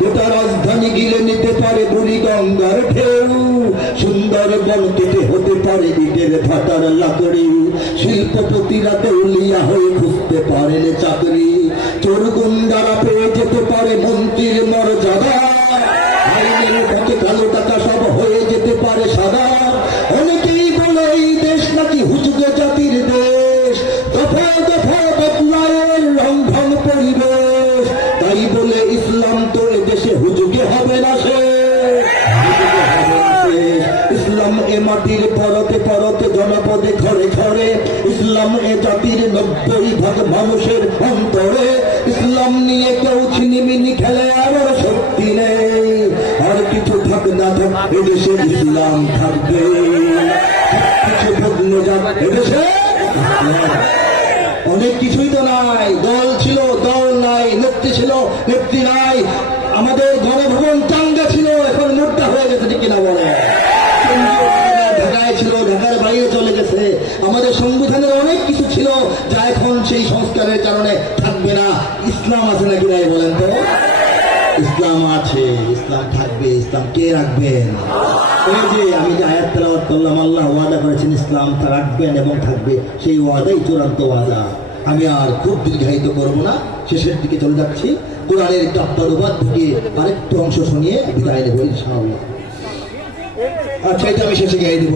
গোটা রাজধানী গিলে নিতে পারে বুড়িগঙ্গার ঢেউ, সুন্দরবন কেটে হতে পারে ইটের ভাটার লাকড়ি, শিল্পপতিরা দেউলিয়া হয়ে খুঁজতে পারেন চাকরি, চোর গুন্ডারা পেয়ে যেতে পারে মন্ত্রীর মর্যাদা, আইনের পথে কালো টাকা সব হয়ে যেতে পারে সাদা। অনেকেই বলে এই দেশ নাকি হুজুগে জাতির দেশ, দফা দফা বদলায়ের রংঢং পরিবেশ, তাই বলে ইসলাম তো এ দেশে হুজুগে হবে না শেষ। ইসলাম এ মাটির পরতে পরতে জনপদে ঘরে ঘরে, ইসলাম এ জাতির 90% মানুষের অন্তরে, ইসলাম নিয়ে কেউ ছিনিমিনি খেলে আমার শক্তি নেই, আর কিছু থাক না থাক এদেশে ইসলাম থাকবে, কিছু বদলে যাক এদেশে। অনেক কিছুই তো নাই, দল ছিল দল নাই, নেত্রী ছিল নেত্রী নাই, আমাদের গণভবন চাঙ্গা ছিল এখন মোটা হয়ে গেছে, ঠিক কিনা বলে? ঢাকায় ছিল, ঢাকার বাইরে চলে গেছে, আমাদের সংবিধানের অনেক কিছু ছিল যা এখন সেই সংস্কারের কারণে থাকবে না। ইসলাম আছে নাকি নাই বলেন তো? ইসলাম আছে, ইসলাম থাকবে। ইসলাম কে রাখবেন? ওই যে আমি যে আয়াত তেলাওয়াত করলাম, আল্লাহ ওয়াদা করেছেন ইসলাম রাখবেন এবং থাকবে, সেই ওয়াদাই চূড়ান্ত ওয়াদা। আমি আর খুব দীর্ঘায়িত করবো না, শেষের দিকে চলে যাচ্ছি। কোরআনের একটা অনুবাদ থেকে আরেকটু অংশ শুনিয়ে বিদায় নেব ইনশাআল্লাহ। আচ্ছা, এটা আমি শেষে গাইয়ে দেব।